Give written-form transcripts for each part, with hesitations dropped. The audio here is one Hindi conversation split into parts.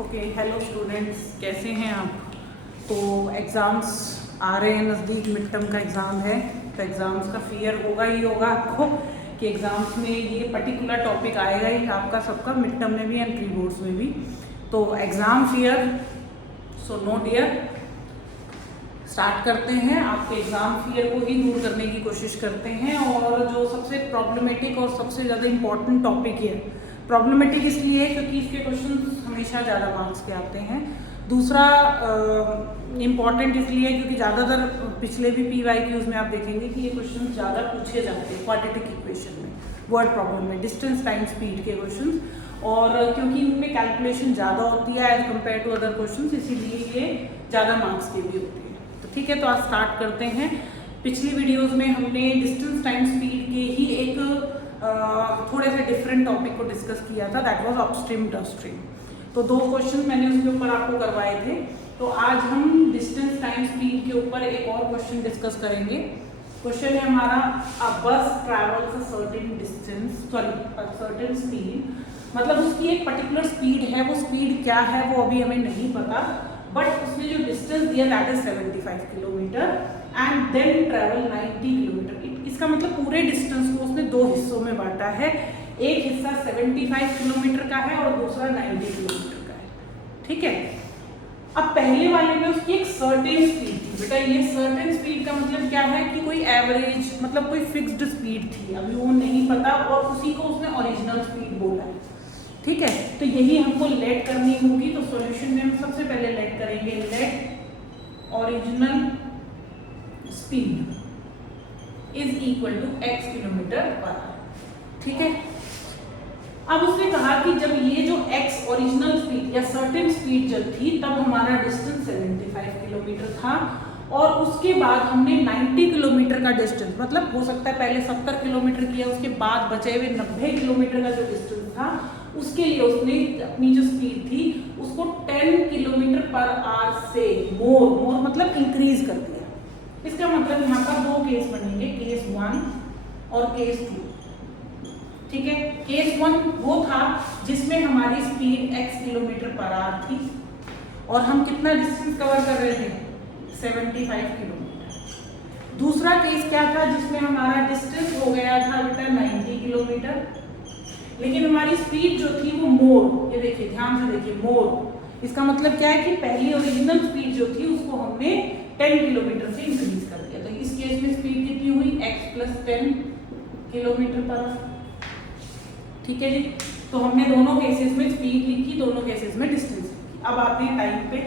ओके, हेलो स्टूडेंट्स, कैसे हैं आप? तो एग्ज़ाम्स आ रहे हैं नज़दीक, मिड टर्म का एग्ज़ाम है। तो एग्ज़ाम्स का फियर होगा ही होगा आपको कि एग्ज़ाम्स में ये पर्टिकुलर टॉपिक आएगा ही आपका सबका, मिड टर्म में भी एंड प्री बोर्ड्स में भी। तो exam fear, so no dear, start करते हैं। आपके एग्ज़ाम फियर को ही दूर करने की कोशिश करते हैं। और जो सबसे प्रॉब्लमेटिक और सबसे ज़्यादा इम्पॉर्टेंट टॉपिक है, प्रॉब्लमेटिक इसलिए क्योंकि इसके क्वेश्चन हमेशा ज़्यादा मार्क्स के आते हैं। दूसरा इम्पॉर्टेंट इसलिए क्योंकि ज़्यादातर पिछले भी PYQs में आप देखेंगे कि ये क्वेश्चन ज़्यादा पूछे जाते हैं क्वाड्रेटिक इक्वेशन में, वर्ड प्रॉब्लम में, डिस्टेंस टाइम स्पीड के क्वेश्चन। और क्योंकि इनमें कैलकुलेशन ज़्यादा होती है as compare to other question, इसीलिए ये ज़्यादा मार्क्स की भी होती है। तो ठीक है, तो आज स्टार्ट करते हैं। पिछली वीडियोज़ में हमने डिस्टेंस टाइम स्पीड के ही एक थोड़े से डिफरेंट टॉपिक को डिस्कस किया था, दैट वाज अपस्ट्रीम डाउनस्ट्रीम। तो 2 क्वेश्चन मैंने उसके ऊपर आपको करवाए थे। तो आज हम डिस्टेंस टाइम स्पीड के ऊपर एक और क्वेश्चन डिस्कस करेंगे। क्वेश्चन है हमारा, अ बस travels a certain distance, a certain speed, मतलब उसकी एक पर्टिकुलर स्पीड है। वो स्पीड क्या है वो अभी हमें नहीं पता, बट उसने जो डिस्टेंस दिया that is 75 kilometre and then travel 90 kilometre. इसका मतलब पूरे डिस्टेंस को उसने 2 हिस्सों में बांटा है। एक हिस्सा 75 किलोमीटर का है और दूसरा 90 किलोमीटर का है। ठीक है, अब पहले वाले में उसकी एक सर्टेन स्पीड थी। बेटा ये सर्टेन स्पीड का मतलब क्या है कि कोई एवरेज, मतलब कोई फिक्स्ड स्पीड थी, अभी वो नहीं पता, और उसी को उसने ओरिजिनल स्पीड बोला है। ठीक है, तो यही हमको लेट करनी होगी। तो सॉल्यूशन में हम सबसे पहले लेट करेंगे, let original speed is equal to x kilometre per hour. ठीक है, अब उसने कहा कि जब ये जो x ओरिजिनल स्पीड या सर्टेन स्पीड जब थी तब हमारा डिस्टेंस 75 किलोमीटर था, और उसके बाद हमने 90 किलोमीटर का डिस्टेंस, मतलब हो सकता है पहले 70 किलोमीटर किया, उसके बाद बचे हुए 90 किलोमीटर का जो डिस्टेंस था उसके लिए उसने अपनी जो स्पीड थी उसको 10 किलोमीटर पर आवर से मोर मतलब इंक्रीज कर दिया। इसका मतलब यहाँ पर 2 केस बनेंगे, केस 1 और केस 2। ठीक है, केस 1 वो था जिसमें हमारी speed x kilometre per our थी और हम कितना डिस्टेंस कवर कर रहे थे, 75 किलोमीटर। दूसरा केस क्या था जिसमें हमारा डिस्टेंस हो गया था बेटा 90 किलोमीटर, लेकिन हमारी स्पीड जो थी वो मोर, ये देखिए ध्यान से देखिए, मोर। इसका मतलब क्या है कि पहली ओरिजिनल स्पीड जो थी उसको हमने 10 किलोमीटर से इंक्रीज कर दिया। तो इस केस में स्पीड कितनी हुई, x plus 10 kilometre per hour. ठीक है जी, तो हमने दोनों केसेस में स्पीड लिखी, दोनों केसेस में डिस्टेंस लिखी। अब आते हैं टाइम पे।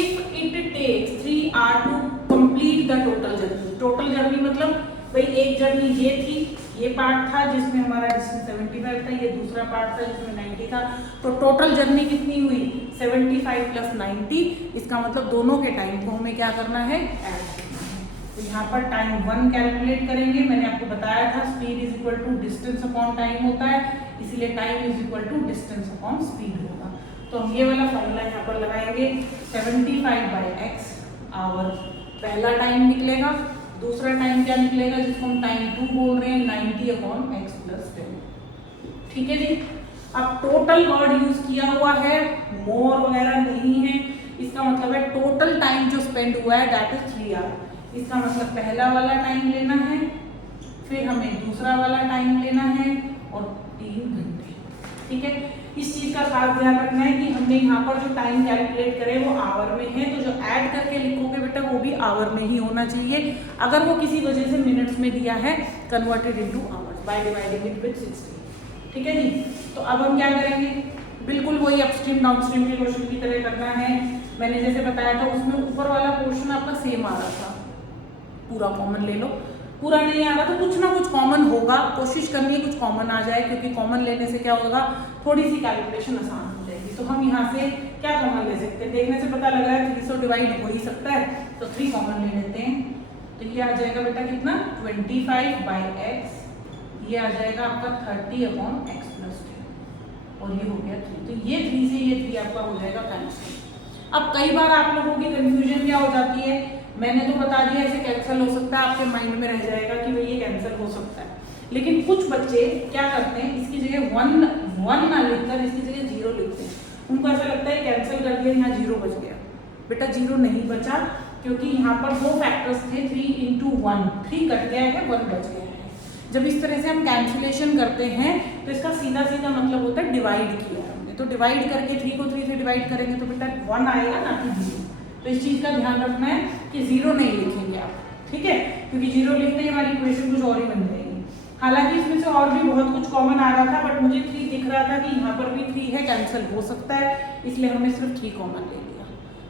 If it takes 3 hour to complete the total journey. Total journey मतलब भाई एक जर्नी ये थी, ये पार्ट था जिसमें हमारा डिस्टेंस 75 था, ये दूसरा पार्ट था जिसमें 90 था। तो टोटल जर्नी कितनी हुई, 75 प्लस 90। इसका मतलब दोनों के टाइम को हमें क्या करना है, ऐड करना है। तो यहाँ पर टाइम 1 कैलकुलेट करेंगे। मैंने आपको बताया था speed is equal to distance upon time होता है, इसीलिए time is equal to distance upon speed होगा। तो हम ये वाला फॉर्मूला यहाँ पर लगाएंगे, 75/x आवर पहला टाइम निकलेगा, दूसरा टाइम क्या निकलेगा जिसको हम टाइम 2 बोल रहे हैं, 90/x प्लस 10। ठीक है जी, अब टोटल वर्ड यूज किया हुआ है, मोर वगैरह नहीं है। इसका मतलब है टोटल टाइम जो स्पेंड हुआ है दैट इज 3 आवर। इसका मतलब पहला वाला टाइम लेना है, फिर हमें दूसरा वाला टाइम लेना है और 3 घंटे। ठीक है, इस चीज का खास ध्यान रखना है कि हमने यहाँ पर जो टाइम कैलकुलेट करे वो आवर में है, तो जो ऐड करके लिखोगे बेटा वो भी आवर में ही होना चाहिए। अगर वो किसी वजह से मिनट्स में दिया है, converted into hours by dividing it with 60। ठीक है जी, तो अब हम क्या करेंगे, बिल्कुल वही अपस्ट्रीम डाउनस्ट्रीम के क्वेश्चन की तरह करना है। मैंने जैसे बताया था उसमें ऊपर वाला पोर्शन आपका सेम आ रहा था, पूरा कॉमन ले लो। पूरा नहीं आ रहा तो कुछ ना कुछ कॉमन होगा, कोशिश करनी है कुछ कॉमन आ जाए, क्योंकि कॉमन लेने से क्या होगा, थोड़ी सी कैलकुलेशन आसान हो जाएगी। तो हम यहाँ से क्या कॉमन ले सकते हैं, देखने से पता लग रहा है 300 डिवाइड हो ही सकता है, तो 3 कॉमन ले लेते हैं। तो ये आ जाएगा बेटा कितना, 25/x, ये आ जाएगा आपका 30/x प्लस 10, और ये हो गया 3। तो ये 3 से ये 3 आपका हो जाएगा कैंसिल। अब कई बार आप लोगों की कंफ्यूजन क्या हो जाती है, मैंने तो बता दिया ऐसे कैंसिल हो सकता है, आपके माइंड में रह जाएगा कि भाई ये कैंसिल हो सकता है। लेकिन कुछ बच्चे क्या करते हैं, इसकी जगह 1 ना लिखकर इसकी जगह 0 लिखते हैं। उनको ऐसा लगता है दिया, यहाँ 0 बच गया। बेटा 0 नहीं बचा, क्योंकि यहाँ पर 2 फैक्टर्स थे, 3 × 1, 3 कट गया है, 1 बच गया है। जब इस तरह से हम कैंसिलेशन करते हैं तो इसका सीधा सीधा मतलब होता है डिवाइड किया हमने। तो डिवाइड करके 3 को 3 से डिवाइड करेंगे तो बेटा 1 आएगा ना कि 0। तो इस चीज़ का ध्यान रखना है कि 0 नहीं लिखेंगे आप, ठीक है, क्योंकि 0 लिखते ही हमारी इक्वेशन कुछ और ही बन जाएगी। हालांकि इसमें से और भी बहुत कुछ कॉमन आ रहा था, बट मुझे 3 दिख रहा था कि यहाँ पर भी 3 है, कैंसिल हो सकता है, इसलिए हमने सिर्फ 3 कॉमन ले लिया।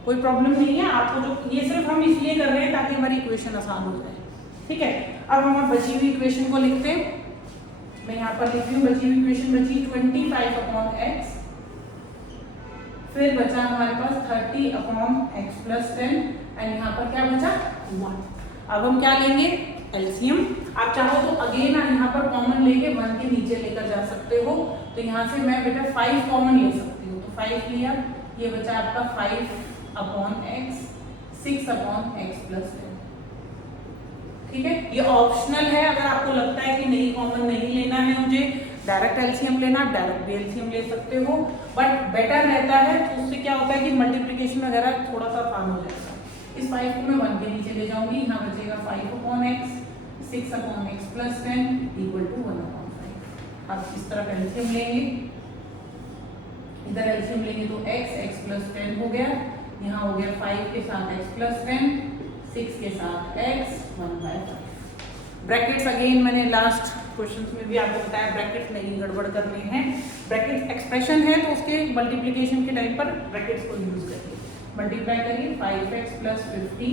कोई प्रॉब्लम नहीं है आपको, जो ये सिर्फ हम इसलिए कर रहे हैं ताकि हमारी इक्वेशन आसान हो जाए, ठीक है। अब हम बची हुई इक्वेशन को लिखते हैं। मैं यहाँ पर लिख रही हूँ, बची हुई इक्वेशन बची 25/x, फिर बचा हमारे पास 30/x + 10, एंड यहाँ पर क्या बचा 1। अब हम क्या लेंगे, एलसीएम। आप चाहो तो अगेन यहाँ पर कॉमन लेके 1 के नीचे लेकर जा सकते हो। तो यहाँ से मैं बेटा 5 कॉमन ले सकती हूँ, तो 5 लिया, ये बचा आपका 5/x, 6/x + 10, ठीक है। ये ऑप्शनल है, अगर आपको लगता है कि नहीं कॉमन नहीं लेना है, मुझे डायरेक्ट एलसीएम लेना, आप डायरेक्ट भी एलसीएम ले सकते हो, बट बेटर रहता है। तो उससे क्या होता है कि मल्टीप्लिकेशन वगैरह थोड़ा सा आसान हो जाएगा। इस 5 को मैं 1 के नीचे ले जाऊंगी, यहाँ बचेगा 5/x, 6/x + 10 = 1/5। अब इस तरफ एलसीएम लेंगे, इधर एलसीएम लेंगे तो x + 10 हो गया, यहाँ हो गया 5 के साथ x + 10, 6 के साथ x, 1/5। ब्रैकेट्स अगेन मैंने लास्ट क्वेश्चंस में भी आपको बताया, ब्रैकेट नहीं गड़बड़ करने हैं। ब्रैकेट एक्सप्रेशन है तो उसके मल्टीप्लिकेशन के टाइम पर ब्रैकेट्स को यूज करिए। मल्टीप्लाई करिए 5x + 50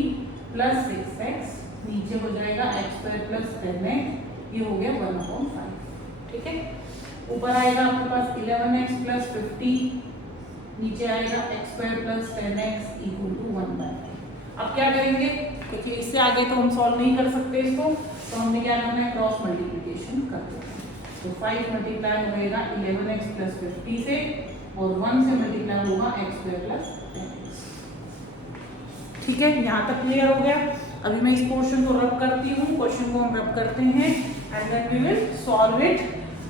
+ 6x, नीचे हो जाएगा x² + 10x, ये हो गया 1/5, ठीक है। ऊपर आएगा आपके पास 11x + 50, नीचे आएगा x² + 10x = 1/5। अब क्या करेंगे, क्योंकि इससे आगे तो हम सॉल्व नहीं कर सकते इसको, तो हमने क्या करना है, क्रॉस मल्टीप्लिकेशन कर देना है। तो 5 मल्टीप्लाई होएगा 11x + 50 से, और 1 से मल्टीप्लाई होगा x² + 10x, ठीक है। यहाँ तक क्लियर हो गया। अभी मैं इस पोर्शन को रब करती हूँ, क्वेश्चन को हम रब करते हैं, and then we will solve it.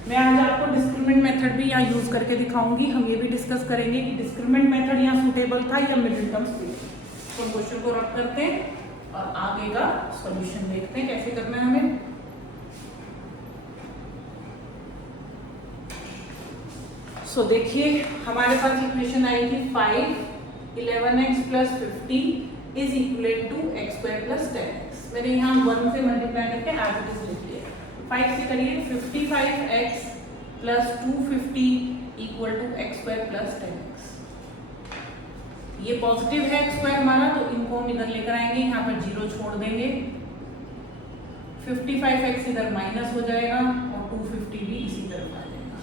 मैं आज आपको डिस्क्रिमिनेंट मेथड भी यहाँ यूज करके दिखाऊंगी। हम ये भी डिस्कस करेंगे कि डिस्क्रिमिनेंट मेथड यहाँ सूटेबल था या मिडिल टर्म सूटेबल। तो क्वेश्चन को रब करते हैं और आगे का सॉल्यूशन देखते हैं कैसे करना है हमें। सो देखिए हमारे पास इक्वेशन आई थी 5 11x + 50 = x² + 10x। मैंने यहाँ 1 से मल्टीप्लाई करके एज इट इज लिख लिया। 5 से करिए 55x + 250 = x² + 10x। ये पॉजिटिव है x² हमारा, तो इनको हम इधर लेकर आएंगे, यहाँ पर 0 छोड़ देंगे, 55x इधर माइनस हो जाएगा और 250 भी इसी तरफ आ जाएगा।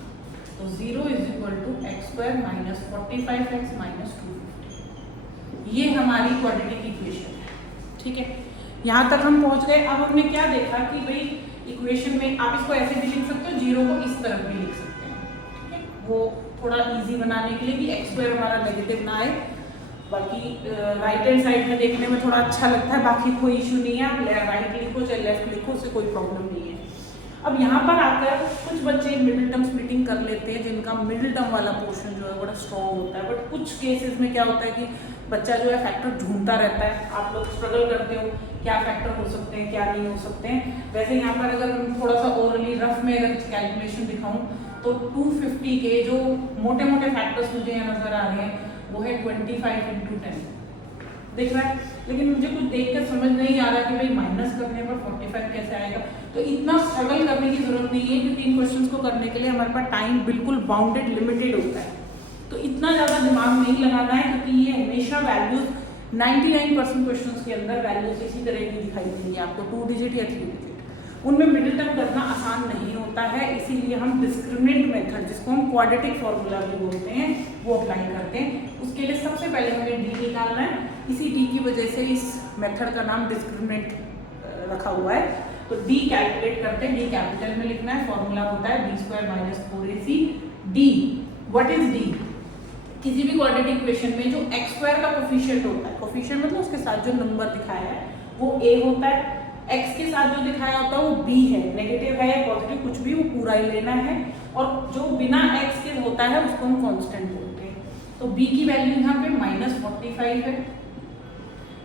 तो 0 = x² - 45x - 250। ये हमारी क्वाड्रेटिक इक्वेशन है, ठीक है। यहाँ तक हम पहुँच गए। अब हमने क्या देखा कि भाई इक्वेशन में आप इसको ऐसे भी लिख सकते हो, 0 को इस तरफ भी लिख सकते हैं, ठीक है। वो थोड़ा इजी बनाने के लिए कि x² हमारा नेगेटिव ना आए। बाकी राइट हैंड साइड में देखने में थोड़ा अच्छा लगता है, बाकी कोई इशू नहीं है। आप राइट लिखो चाहे लेफ्ट लिखो, उससे कोई प्रॉब्लम नहीं है। अब यहाँ पर आकर कुछ बच्चे मिडिल टर्म स्प्लिटिंग कर लेते हैं, जिनका मिडिल टर्म वाला पोर्शन जो है बड़ा स्ट्रॉन्ग होता है, बट कुछ केसेस में क्या होता है कि बच्चा जो है फैक्टर ढूंढता रहता है। आप लोग स्ट्रगल करते हो क्या फैक्टर हो सकते हैं क्या नहीं हो सकते हैं। वैसे यहाँ पर अगर थोड़ा सा ओरली रफ में अगर कैलकुलेशन दिखाऊँ तो 250 के जो मोटे मोटे फैक्टर्स मुझे यहाँ नजर आ रहे हैं वो है 25 × 10 दिख रहा है, लेकिन मुझे कुछ देख कर समझ नहीं आ रहा कि भाई माइनस करने पर 45 कैसे आएगा। तो इतना स्ट्रगल करने की जरूरत नहीं है, क्योंकि इन क्वेश्चंस को करने के लिए हमारे पास टाइम बिल्कुल बाउंडेड लिमिटेड होता है। तो इतना ज़्यादा दिमाग नहीं लगाना है, क्योंकि ये हमेशा वैल्यूज 99% क्वेश्चंस के अंदर वैल्यूज इसी तरह की दिखाई देंगी आपको, 2 डिजिट या 3 डिजिट। उनमें मिडिल टर्म करना आसान नहीं होता है, इसीलिए हम डिस्क्रिमिनेंट मेथड, जिसको हम क्वाड्रेटिक फॉर्मूला भी बोलते हैं, वो अप्लाई करते हैं। उसके लिए सबसे पहले हमें डी निकालना है। इसी डी की वजह से इस मेथड का नाम डिस्क्रिमिनेंट रखा हुआ है। तो डी कैलकुलेट करते हैं, डी कैपिटल में लिखना है। फॉर्मूला होता है b² - 4ac। D what is D? किसी भी क्वाड्रेटिक इक्वेशन में जो x² का कोफिशिएंट होता है, कोफिशिएंट मतलब उसके साथ जो नंबर दिखाया है वो a होता है, x के साथ जो दिखाया होता है वो b है, नेगेटिव है या पॉजिटिव कुछ भी, वो पूरा ही लेना है, और जो बिना x के होता है उसको हम कांस्टेंट बोलते हैं। तो तो b की वैल्यू यहाँ पे -45 है,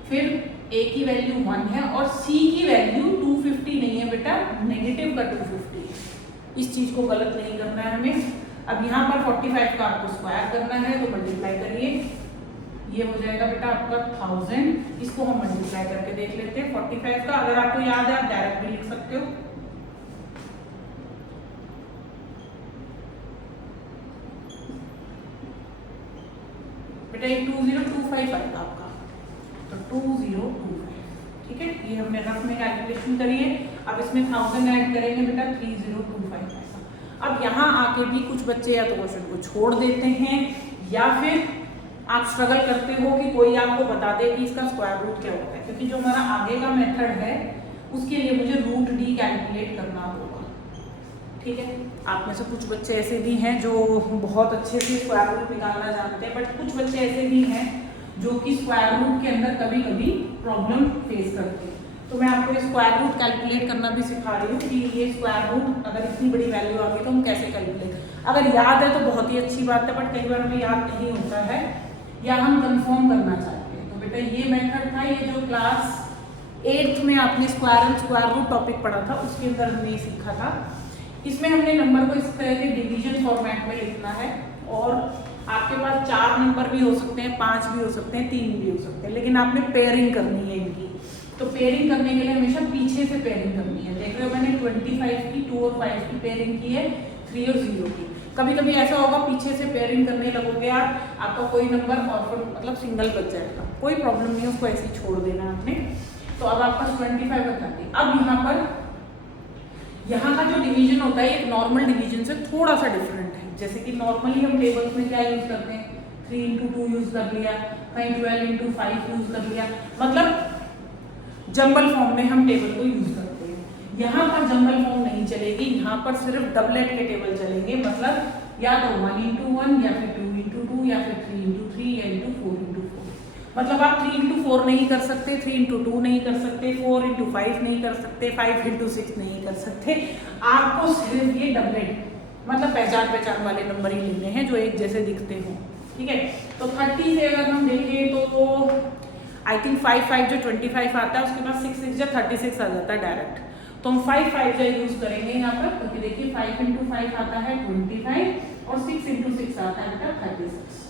फिर a की वैल्यू 1 है और c की वैल्यू 250 नहीं है बेटा, नेगेटिव का 250 है। इस चीज को गलत नहीं करना है हमें। अब यहाँ पर 45 का आपको स्क्वायर करना है तो मल्टीप्लाई करिए, ये हो जाएगा बेटा आपका 1000। इसको हम मल्टीप्लाई करके देख लेते हैं 45 का। अगर आपको याद है आप डायरेक्ट भी लिख सकते हो। बेटा ये 2025 आएगा आपका, तो 2025, ठीक है। ये हमने रफ में कैलकुलेशन करी है। अब इसमें 1000 ऐड करेंगे बेटा 3025 आएगा। अब यहाँ आके भी कुछ बच्चे या तो क्वेश्चन को छोड़ देते हैं या फिर आप स्ट्रगल करते हो कि कोई आपको बता दे कि इसका स्क्वायर रूट क्या होता है, क्योंकि जो हमारा आगे का मेथड है उसके लिए मुझे रूट डी कैलकुलेट करना होगा, ठीक है। आप में से कुछ बच्चे ऐसे भी हैं जो बहुत अच्छे से स्क्वायर रूट निकालना जानते हैं, बट कुछ बच्चे ऐसे भी हैं जो कि स्क्वायर रूट के अंदर कभी कभी प्रॉब्लम फेस करते हैं। तो मैं आपको स्क्वायर रूट कैलकुलेट करना भी सिखा रही हूँ कि ये स्क्वायर रूट अगर इतनी बड़ी वैल्यू आ गई तो हम कैसे कैलकुलेट, अगर याद है तो बहुत ही अच्छी बात है, बट कई बार हमें याद नहीं होता है या हम कंफर्म करना चाहते हैं। तो बेटा ये मेथड था, ये जो क्लास 8th में आपने स्क्वायर रूट टॉपिक पढ़ा था उसके अंदर हमने ये सीखा था। इसमें हमने नंबर को इस तरह के डिवीजन फॉर्मेट में लिखना है और आपके पास 4 नंबर भी हो सकते हैं, 5 भी हो सकते हैं, 3 भी हो सकते हैं, लेकिन आपने पेयरिंग करनी है इनकी। तो पेयरिंग करने के लिए हमेशा पीछे से पेयरिंग करनी है। देख रहे हो मैंने 25 की 2 और 5 की पेयरिंग की है, 3 और 0 की। कभी कभी ऐसा होगा पीछे से पेयरिंग करने लगोगे आप, आपका कोई नंबर और मतलब सिंगल बच जाएगा, कोई प्रॉब्लम नहीं है, उसको ऐसे ही छोड़ देना आपने। तो अब आपका 25 बताते। अब यहाँ पर यहाँ का जो डिवीजन होता है एक नॉर्मल डिवीजन से थोड़ा सा डिफरेंट है। जैसे कि नॉर्मली हम टेबल्स में क्या यूज करते हैं, 3 into 2 यूज कर लिया, कहीं 12 into 5 यूज कर लिया, मतलब जंबल फॉर्म में हम टेबल को यूज करते हैं। यहाँ पर जंबल फॉर्म नहीं चलेगी, यहाँ पर सिर्फ डबलेट के टेबल चलेंगे, मतलब या तो 1 into 1 या फिर 2 into 2 या फिर 3 into 3 या 4 into 4। मतलब आप 3 into 4 नहीं कर सकते, 3 into 2 नहीं कर सकते, 4 into 5 नहीं कर सकते, 5 into 6 नहीं कर सकते। आपको सिर्फ ये डबलेट मतलब पहचान वाले नंबर ही लेने हैं जो एक जैसे दिखते हो, ठीक है। तो 30 से अगर हम देखें तो आई थिंक 5 जो 25 आता है उसके बाद 6 जब 36 आ जाता है डायरेक्ट, तो हम 5 जो यूज करेंगे यहाँ पर, क्योंकि देखिए 5 into 5 आता है 25 और 6 into 6 आता है बेटा 36।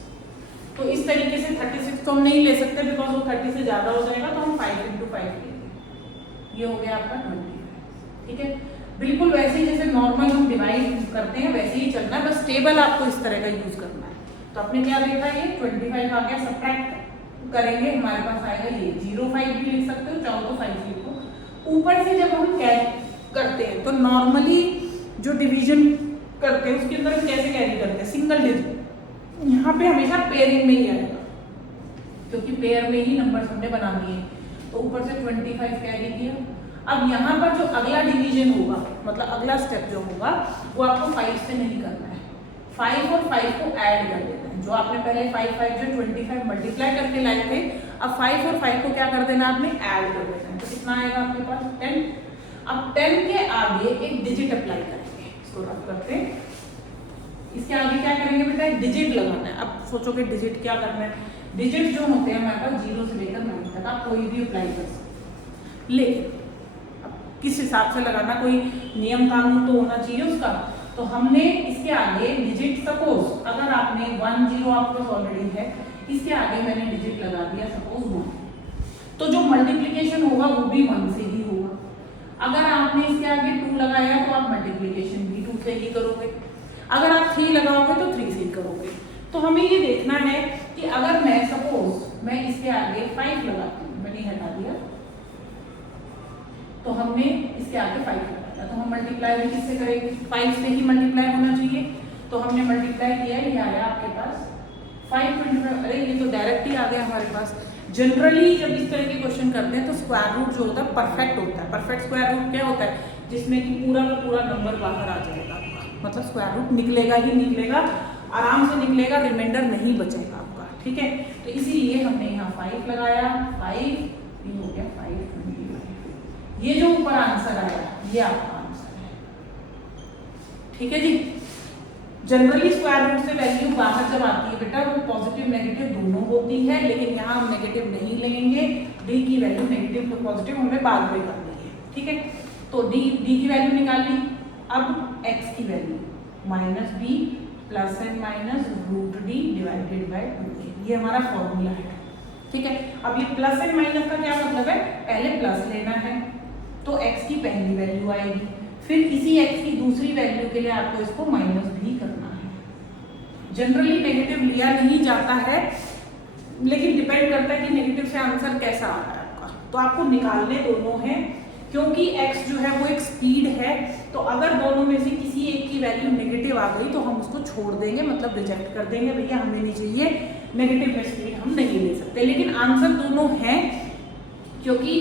तो इस तरीके से 36 तो हम नहीं ले सकते बिकॉज वो 30 से ज्यादा हो जाएगा, तो हम 5 into 5 लेंगे। ये हो गया आपका 25, ठीक है। बिल्कुल वैसे ही जैसे नॉर्मल हम डिवाइड करते हैं वैसे ही चलना है, बस टेबल आपको इस तरह का यूज करना है। तो आपने क्या देखा, ये 25 आ गया, सब्ट्रैक्ट करेंगे हमारे पास आएगा ये 05 भी लिख सकते हो, चाहो तो 5 लिखो। ऊपर से जब हम कैरी करते हैं तो नॉर्मली जो डिवीजन करते हैं उसके अंदर हम कैसे कैरी करते हैं, सिंगल डिजिट। यहाँ पे हमेशा पेयरिंग में ही आएगा क्योंकि पेयर में ही नंबर हमने बना दिए, तो ऊपर से 25 कैरी किया। अब यहाँ पर जो अगला डिवीजन होगा मतलब अगला स्टेप जो होगा वो आपको 5 से नहीं करना है, 5 और 5 को ऐड कर देना है। जो आपने पहले 5 जो 25 मल्टीप्लाई करके लाए थे, अब 5 और 5 को क्या कर देना आपने, ऐड कर देना है। तो कितना आएगा आपके पास 10। अब 10 के आगे एक डिजिट अप्लाई करेंगे, इसको रफ करते हैं। इसके आगे क्या करेंगे बेटा, एक डिजिट लगाना है। अब सोचो कि डिजिट क्या करना है, डिजिट जो होते हैं हमारे पास 0 से लेकर 9 तक आप कोई भी अप्लाई कर सकते हैं, लेकिन अब किस हिसाब से लगाना, कोई नियम कानून तो होना चाहिए उसका। तो हमने इसके आगे डिजिट, सपोज अगर आपने 1 0 आपके पास ऑलरेडी है, इसके आगे मैंने डिजिट लगा दिया सपोज 1, तो जो मल्टीप्लीकेशन होगा वो भी 1 से ही होगा। अगर आपने इसके आगे 2 लगाया तो आप मल्टीप्लीकेशन भी 2 से ही करोगे, अगर आप 3 लगाओगे तो 3 से ही करोगे। तो हमें ये देखना है कि अगर मैं सपोज मैं इसके आगे 5 लगाती हूँ, मैंने हटा दिया, तो हमने इसके आगे 5 लगाया, तो हम मल्टीप्लाई भी किससे करेंगे, 5 से ही मल्टीप्लाई होना चाहिए। तो हमने मल्टीप्लाई किया, ये आया आपके पास 525। अरे ये तो डायरेक्ट ही आ गया हमारे पास। जनरली जब इस तरह के क्वेश्चन करते हैं तो स्क्वायर रूट जो होता है परफेक्ट होता है। परफेक्ट स्क्वायर रूट क्या होता है, जिसमें कि पूरा का पूरा नंबर बाहर आ जाएगा आपका, मतलब स्क्वायर रूट निकलेगा ही निकलेगा, आराम से निकलेगा, रिमाइंडर नहीं बचेगा आपका, ठीक है। तो इसीलिए हमने यहाँ 5 लगाया, 5 ये हो गया 525। ये जो ऊपर आंसर आया ये आपका आंसर है, ठीक है जी। जनरली स्क्वायर रूट से वैल्यू बाहर जब आती है बेटा वो पॉजिटिव नेगेटिव दोनों होती है, लेकिन यहाँ हम नेगेटिव नहीं लेंगे, डी की वैल्यू नेगेटिव टू पॉजिटिव हमें बाद में करनी है, ठीक है। तो डी की वैल्यू निकाल ली। अब एक्स की value minus b plus n minus root d divided by 2a, ये हमारा फॉर्मूला है, ठीक है। अब ये प्लस एन माइनस का क्या मतलब है, पहले प्लस लेना है तो x की पहली वैल्यू आएगी, फिर इसी x की दूसरी वैल्यू के लिए आपको इसको माइनस भी करना है। जनरली नेगेटिव लिया नहीं जाता है, लेकिन डिपेंड करता है कि नेगेटिव से आंसर कैसा आ रहा है आपका। तो आपको निकालने दोनों हैं, क्योंकि x जो है वो एक स्पीड है, तो अगर दोनों में से किसी एक की वैल्यू नेगेटिव आ गई तो हम उसको छोड़ देंगे, मतलब रिजेक्ट कर देंगे, भैया हमें नहीं चाहिए, नेगेटिव में स्पीड हम नहीं ले सकते। लेकिन आंसर दोनों हैं, क्योंकि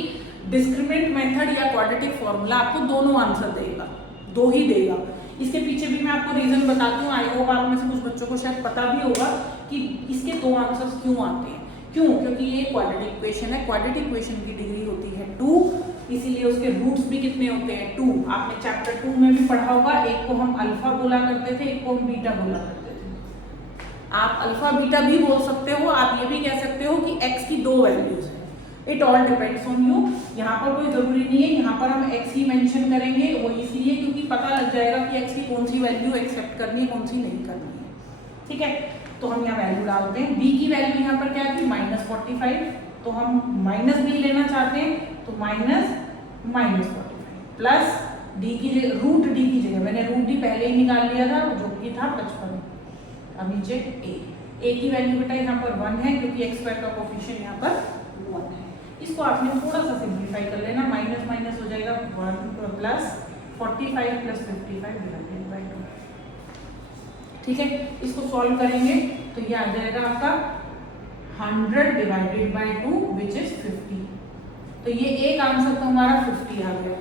डिस्क्रिमिनेंट मेथड या क्वाड्रेटिक फॉर्मूला आपको दोनों आंसर देगा, दो ही देगा। इसके पीछे भी मैं आपको रीजन बताती हूँ, आई होप आप में से कुछ बच्चों को शायद पता भी होगा कि इसके दो आंसर्स क्यों आते हैं। क्यों? क्योंकि ये क्वाड्रेटिक इक्वेशन है, क्वाड्रेटिक इक्वेशन की डिग्री होती है 2, इसीलिए उसके रूट्स भी कितने होते हैं 2। आपने चैप्टर 2 में भी पढ़ा होगा, एक को हम अल्फा बोला करते थे, एक को हम बीटा बोला करते थे। आप अल्फा बीटा भी बोल सकते हो, आप ये भी कह सकते हो कि x की दो वैल्यूज है, it all depends on you. यहाँ पर कोई जरूरी नहीं है, यहाँ पर हम x ही मेंशन करेंगे, वो इसलिए क्योंकि पता लग जाएगा कि x की कौन सी वैल्यू एक्सेप्ट करनी है, कौन सी नहीं करनी है, ठीक है। तो हम यहाँ वैल्यू डालते हैं, b की वैल्यू यहाँ पर क्या थी -45, तो हम माइनस b लेना चाहते हैं, तो -45 प्लस d की रूट d की जगह मैंने रूट d पहले ही निकाल लिया था जो कि था 55। अब नीचे a की वैल्यू बेटा यहाँ पर 1 है, क्योंकि x स्क्वायर का कोफिशिएंट यहाँ पर 1 है। इसको आपने थोड़ा सा सिंप्लीफाई कर लेना, माइनस माइनस हो जाएगा 1 प्लस 45 प्लस 55 डिवाइडेड बाय 2, ठीक है। इसको सॉल्व करेंगे तो ये आ जाएगा आपका 100 डिवाइडेड बाय 2 विच इज 50। तो ये एक आंसर तो हमारा 50 आ गया।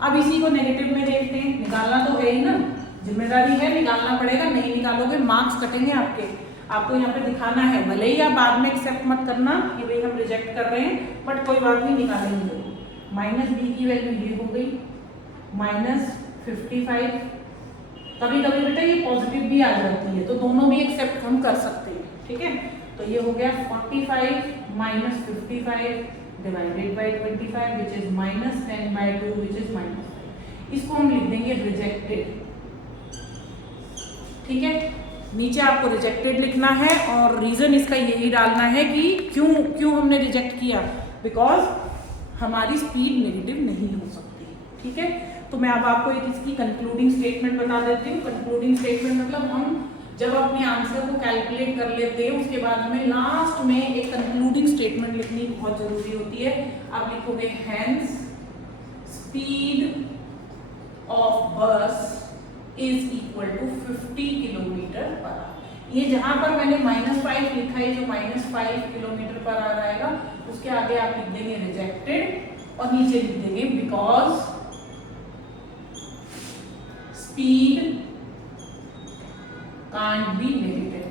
अब इसी को नेगेटिव में देखते हैं, निकालना तो है ही ना, जिम्मेदारी है, निकालना पड़ेगा, नहीं निकालोगे मार्क्स कटेंगे आपके। आपको यहाँ पे दिखाना है, भले ही आप बाद में एक्सेप्ट मत करना कि भाई हम रिजेक्ट कर रहे हैं, बट कोई बात नहीं, निकालेंगे। माइनस बी की वैल्यू ये हो गई -55। कभी कभी बेटा ये पॉजिटिव भी आ जाती है, तो दोनों भी एक्सेप्ट हम कर सकते हैं, ठीक है। तो ये हो गया 45 minus 55 divided by 25 which is -10/2 which is -5। इसको हम लिख देंगे रिजेक्टेड, ठीक है। नीचे आपको रिजेक्टेड लिखना है और रीजन इसका यही डालना है कि क्यों हमने रिजेक्ट किया, बिकॉज हमारी स्पीड नेगेटिव नहीं हो सकती, ठीक है। तो मैं अब आपको एक इसकी कंक्लूडिंग स्टेटमेंट बता देती हूँ। कंक्लूडिंग स्टेटमेंट मतलब हम जब अपने आंसर को कैलकुलेट कर लेते हैं उसके बाद हमें लास्ट में एक कंक्लूडिंग स्टेटमेंट लिखनी बहुत जरूरी होती है। आप लिखोगे hence speed of bus is equal to 50 kilometre per hour. ये जहां पर मैंने -5 लिखा है, जो -5 किलोमीटर पर आवर आएगा, उसके आगे आप लिख देंगे रिजेक्टेड और नीचे लिख देंगे because speed can't be negative,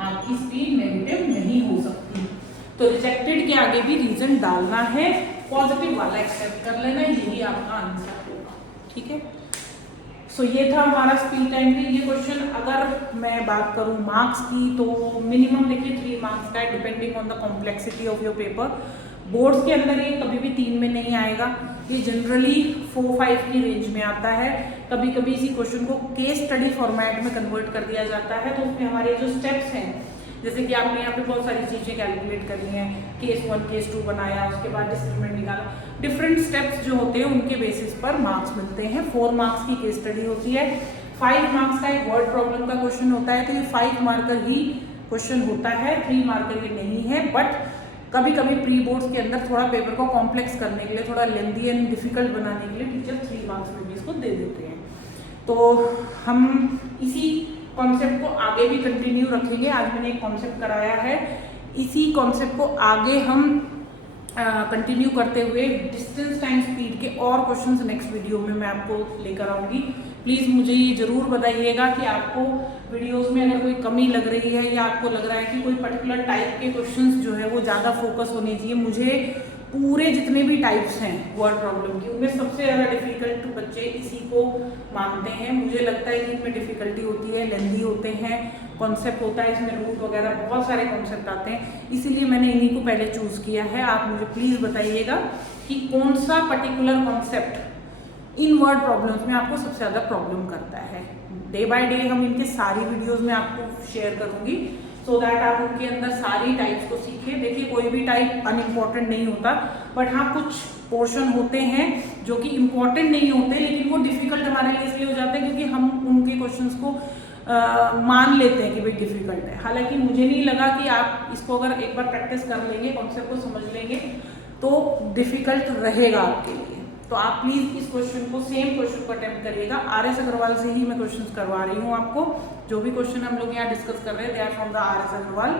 आपकी स्पीड नेगेटिव नहीं हो सकती। तो रिजेक्टेड के आगे भी रीजन डालना है, पॉजिटिव वाला एक्सेप्ट कर लेना, यही आपका आंसर होगा, ठीक है। सो ये था हमारा स्पीड टाइम पे ये क्वेश्चन। अगर मैं बात करूं मार्क्स की तो मिनिमम देखिए 3 मार्क्स का है, depending on the complexity of your paper. Boards के अंदर ये कभी भी 3 में नहीं आएगा, ये जनरली 4-5 की रेंज में आता है। कभी कभी इसी क्वेश्चन को केस स्टडी फॉर्मेट में कन्वर्ट कर दिया जाता है, तो उसमें हमारे जो स्टेप्स हैं, जैसे कि आपने यहाँ पे बहुत सारी चीज़ें कैलकुलेट करनी है, केस 1 केस 2 बनाया, उसके बाद डिस्क्रिमिनेंट निकाला, डिफरेंट स्टेप्स जो होते हैं उनके बेसिस पर मार्क्स मिलते हैं। 4 मार्क्स की केस स्टडी होती है, 5 मार्क्स का एक वर्ड प्रॉब्लम का क्वेश्चन होता है, तो ये 5 मार्कर ही क्वेश्चन होता है, 3 मार्कर ये नहीं है। बट कभी कभी प्री बोर्ड्स के अंदर थोड़ा पेपर को कॉम्प्लेक्स करने के लिए, थोड़ा लेंदी एंड डिफिकल्ट बनाने के लिए टीचर 3 मार्क्स में भी इसको दे देते हैं। तो हम इसी कॉन्सेप्ट को आगे भी कंटिन्यू रखेंगे। आज मैंने एक कॉन्सेप्ट कराया है, इसी कॉन्सेप्ट को आगे हम कंटिन्यू करते हुए डिस्टेंस टाइम स्पीड के और क्वेश्चंस नेक्स्ट वीडियो में मैं आपको लेकर आऊँगी। प्लीज़ मुझे ये ज़रूर बताइएगा कि आपको वीडियोस में अगर कोई कमी लग रही है या आपको लग रहा है कि कोई पर्टिकुलर टाइप के क्वेश्चंस जो है वो ज़्यादा फोकस होने चाहिए। मुझे पूरे जितने भी टाइप्स हैं वर्ड प्रॉब्लम की, उनमें सबसे ज़्यादा डिफिकल्ट बच्चे इसी को मानते हैं। मुझे लगता है कि इनमें डिफिकल्टी होती है, लेंदी होते हैं, कॉन्सेप्ट होता है इसमें, रूट वगैरह बहुत सारे कॉन्सेप्ट आते हैं, इसीलिए मैंने इन्हीं को पहले चूज़ किया है। आप मुझे प्लीज़ बताइएगा कि कौन सा particular concept in word problems में आपको सबसे ज़्यादा प्रॉब्लम करता है। डे बाय डे हम इनके सारी वीडियोज़ में आपको शेयर करूँगी, सो दैट आप उनके अंदर सारी टाइप्स को सीखें। देखिए कोई भी टाइप अनइम्पॉर्टेंट नहीं होता, बट हाँ कुछ पोर्शन होते हैं जो कि इम्पॉर्टेंट नहीं होते, लेकिन वो डिफिकल्ट हमारे लिए इसलिए हो जाते हैं क्योंकि हम उनके क्वेश्चंस को मान लेते हैं कि भाई डिफिकल्ट है। हालांकि मुझे नहीं लगा कि आप इसको अगर एक बार प्रैक्टिस कर लेंगे, कॉन्सेप्ट को समझ लेंगे, तो डिफिकल्ट रहेगा आपके लिए। तो आप प्लीज़ इस क्वेश्चन को, सेम क्वेश्चन को अटेम्प्ट करिएगा। RS अग्रवाल से ही मैं क्वेश्चंस करवा रही हूँ आपको। जो भी क्वेश्चन हम लोग यहाँ डिस्कस कर रहे हैं they are from the RS Agarwal,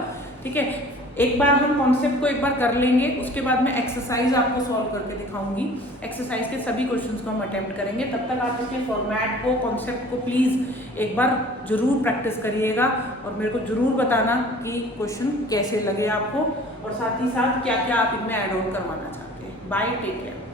ठीक है। एक बार हम कॉन्सेप्ट को एक बार कर लेंगे, उसके बाद मैं एक्सरसाइज आपको सॉल्व करके दिखाऊंगी। एक्सरसाइज के सभी क्वेश्चंस को हम अटेम्प्ट करेंगे। तब तक आप इसके फॉर्मेट को, कॉन्सेप्ट को प्लीज़ एक बार जरूर प्रैक्टिस करिएगा और मेरे को जरूर बताना कि क्वेश्चन कैसे लगे आपको, और साथ ही साथ क्या क्या आप इनमें ऐड ऑन करवाना चाहते हैं। Bye, take care.